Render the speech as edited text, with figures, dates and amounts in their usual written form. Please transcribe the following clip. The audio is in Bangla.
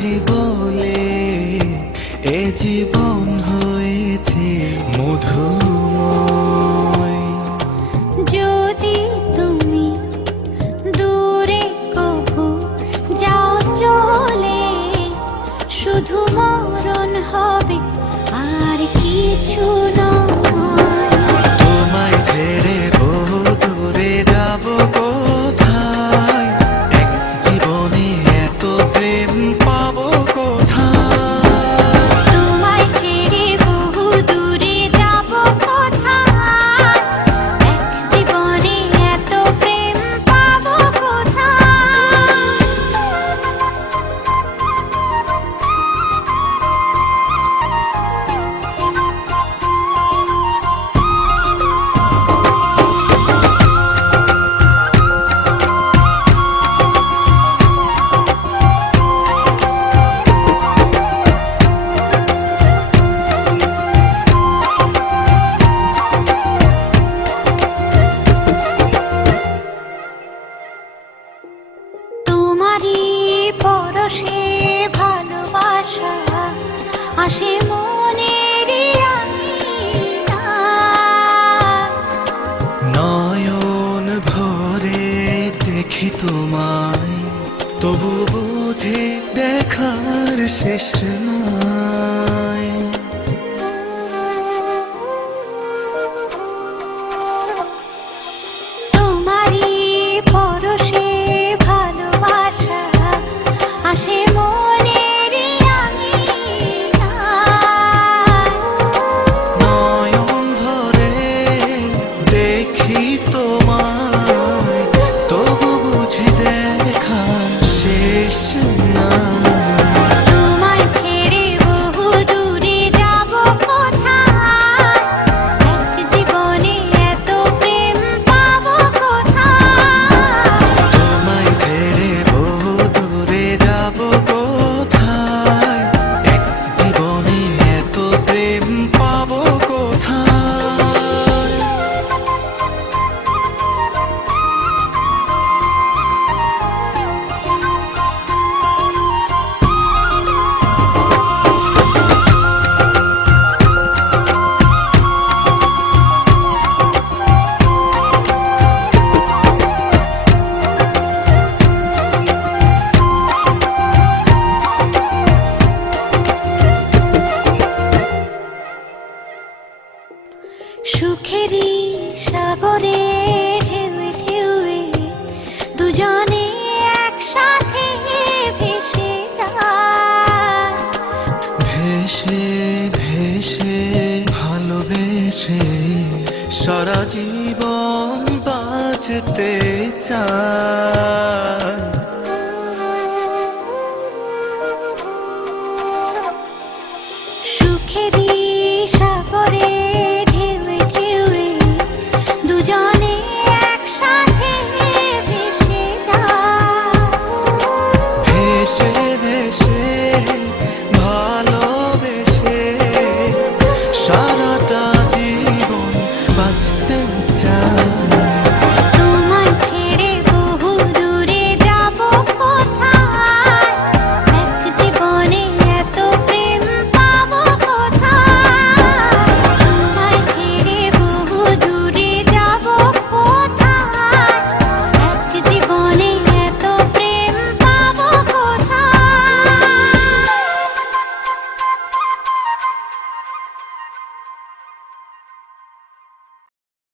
বুঝি বলে এ জীবন হয়েছে মধুময়। যদি তুমি দূরে কভু যাও চলে, শুধু মরণ হবে আর কিছু নয়। তোমায় ছেড়ে বহু দূরে যাব কোথায়, এক জীবনে এত প্রেম পাবো কোথায়। তোমায় ছেড়ে বহু দূরে যাব কোথায়, এক জীবনে এত প্রেম পাবো কোথায়। তোমারই পরশে ভালোবাসা আসে মনের আঙিনায়। নয়ন ভরে দেখি তোমায়, তবু বুঝি দেখার শেষ নাই। তোমারই পরশে ভালোবাসা আসে মনের আঙিনায়। নয়ন ভরে দেখি তোমায়, তবু বুঝি দেখার শেষ নাই। তোমায় ছেড়ে বহু দূরে যাব কোথায়, এক জীবনে এত প্রেম পাবো কোথায়। তোমায় ছেড়ে বহু দূরে যাব কোথায়, এক জীবনে এত প্রেম পাবো কোথায়। সুখেরই সাগরে ঢেউে ঢেউে দুজনে একসাথে ভেসে যায়। ভেসে ভেসে ভালোবেসে সারা জীবন বাঁচতে চাই।